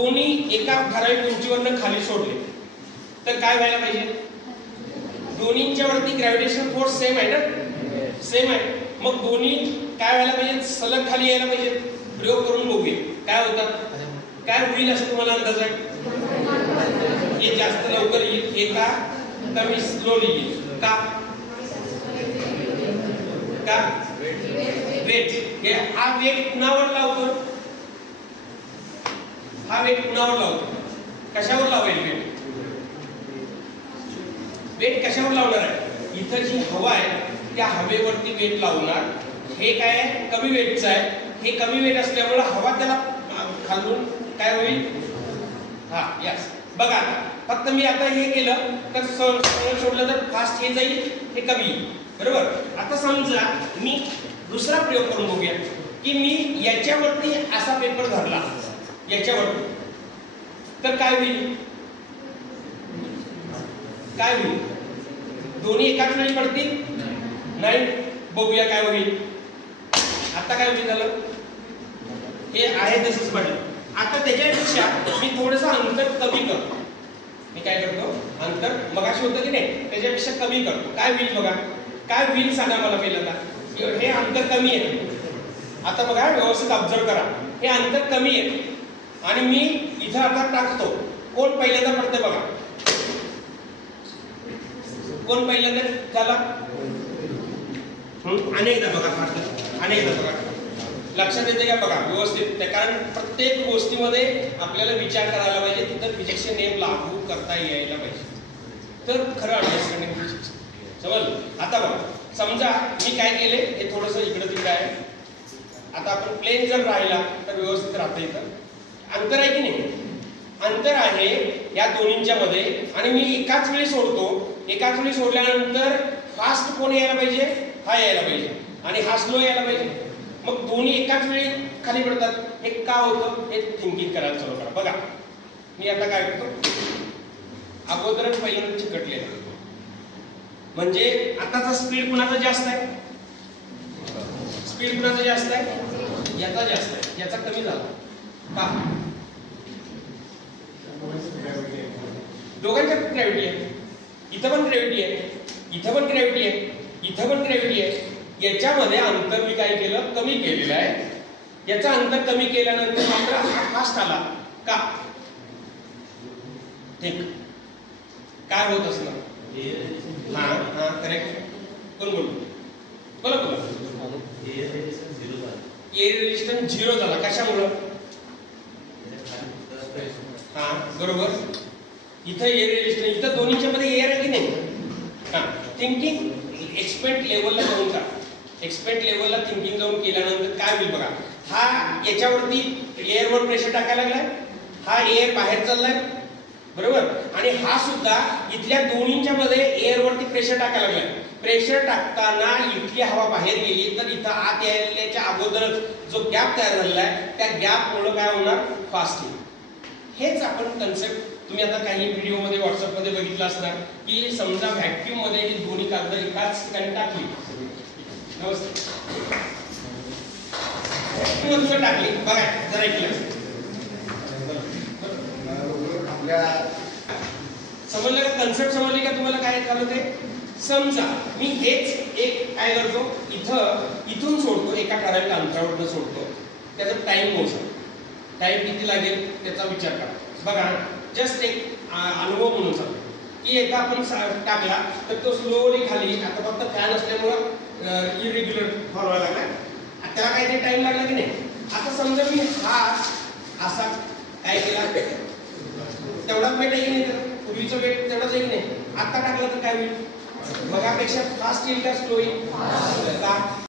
दोन्ही एका ठराविक उंचीवरनं खाली सोडले तर काय व्हायला पाहिजे? दोन्हींच्या वरती ग्रॅव्हिटेशनल फोर्स सेम आहे ना, सेम आहे. मग दोन्ही काय व्हायला पाहिजे? सलग खाली यायला पाहिजे. प्रयोग करून बघूया काय होतं, काय होईल असं तुम्हाला अंदाज आहे? हे जास्त लवकर येईल, हे का कमी स्लोली येईल? का का वेट. हे हा वेट कुणावर लावतो? हा वेट कुणावर लावतो? कशावर लावेल वेट? वेट कशावर लावणार आहे? इथं जी हवा आहे त्या हवेवरती वेट लावणार. हे काय आहे? कमी वेटचं आहे. हे कमी वेट असल्यामुळे हवा त्याला खालून काय होईल? हा यस. बघा आता फक्त मी आता हे केलं तर सोडलं तर फास्ट हे जाईल, हे कमी येईल. बरोबर. आता समजा मी दुसरा प्रयोग करून बघूया की मी याच्यावरती असा पेपर धरला याच्यावरती, तर काय होईल? काय होईल? दोन्ही एकाच वेळी पडतील? नाही. बघूया काय होईल. आता काय होईल झालं? हे आहे तसंच पडलं. आता त्याच्यापेक्षा मी थोडंसं अंतर कमी करतो. मी काय करतो? अंतर मगाशी होतं की नाही त्याच्यापेक्षा कमी करतो. काय होईल बघा? काय होईल सांगा मला पहिल्यांदा. हे अंतर कमी आहे. आता बघा व्यवस्थित ऑब्झर्व करा. हे अंतर कमी आहे आणि मी इथं आता टाकतो. कोण पहिल्यांदा पडतंय बघा? कोण पहिल्यांदा झाला? अनेकदा बघा फास्ट, अनेकदा बघा. लक्षात येते का बघा व्यवस्थित? कारण प्रत्येक गोष्टीमध्ये आपल्याला विचार करायला पाहिजे, तिथं फिजिक्सचे नियम लागू करता यायला पाहिजे, तर खरं अंडरस्टँडिंग फिजिक्स समजलं. आता बघा समजा मी काय केले, हे थोडंसं इकडं तिकडं आहे. आता आपण प्लेन जर राहिला तर व्यवस्थित राहता येतं. अंतर आहे की नाही? अंतर आहे या दोन्हींच्या मध्ये आणि मी एकाच वेळी सोडतो. एकाच वेळी सोडल्यानंतर फास्ट कोण यायला पाहिजे? हा यायला पाहिजे आणि हा स्लो यायला पाहिजे. मग दोन्ही एकाच वेळी खाली पडतात. हे का होतं हे थिंकिंग करायला चालू करा. बघा मी आता काय करतो, अगोदरच पहिल्यांदा चिकटलेलं म्हणजे आताचा स्पीड कुणाचा जास्त आहे? स्पीड कुणाचा जास्त आहे? याचा जास्त आहे. याचा कमी झाला का? दोघांच्या ग्रॅव्हिटी आहे. इथं पण ग्रॅव्हिटी आहे, इथं पण ग्रॅव्हिटी आहे, इथं पण ग्रॅव्हिटी आहे. याच्यामध्ये अंतर मी काय केलं? कमी केलेलं आहे. याचा अंतर कमी केल्यानंतर मात्र हा फास्ट आला का? ठीक. काय होत असणार? हा हा करेक्ट. कोण बोलतो? बोला बोला. एअर रेजिस्टन्स झिरो झाला. कशामुळं? हा बरोबर. इथं एअर रेजिस्टन्स, इथं दोन्हीच्या मध्ये एअर आहे की नाही? हा थिंकिंग एक्सपेक्ट लेवलला जाऊन का? एक्सपेक्ट लेवलला थिंकिंग जाऊन केल्यानंतर काय होईल बघा. हा याच्यावरती एअरवर प्रेशर टाकायला लागलाय, हा एअर बाहेर चाललाय बरोबर. आणि हा सुद्धा इथल्या दोन्हीच्या मध्ये एअरवरती प्रेशर टाकायला लागलाय. प्रेशर टाकताना इथली हवा बाहेर गेली तर इथं आत यायच्या अगोदरच जो गॅप तयार झालेला आहे त्या गॅपमुळे काय होणार? फास्ट येईल. हेच आपण कन्सेप्ट तुम्ही आता काही व्हिडिओमध्ये व्हॉट्सअपमध्ये बघितलं असणार की समजा व्हॅक्यूम मध्ये ही दोन्ही कागद एकाच ठिकाणी टाकली. टाकली बघा जरा ऐकलं समजलं का? कन्सेप्ट समजली का तुम्हाला? काय झालं ते समजा मी हेच एक काय करतो, इथून सोडतो, एका ठराविक अंतरावर सोडतो. त्याचा टाइम मोजा. टाइम किती लागेल त्याचा विचार करा. बघा जस्ट एक अनुभव म्हणून सांगतो की एकदा आपण टाकला तर तो स्लोली खाली, आता फक्त फॅन असल्यामुळं इरेग्युलर व्हायला लागला, त्याला काही टाइम लागला की नाही. आता समजा मी हा असा काय केला, तेवढाच वेट आहे की नाही? तर पूर्वीचा वेट तेवढाच आहे की नाही? आता टाकला तर काय होईल? बघापेक्षा फास्ट येईल का स्लो येईल का?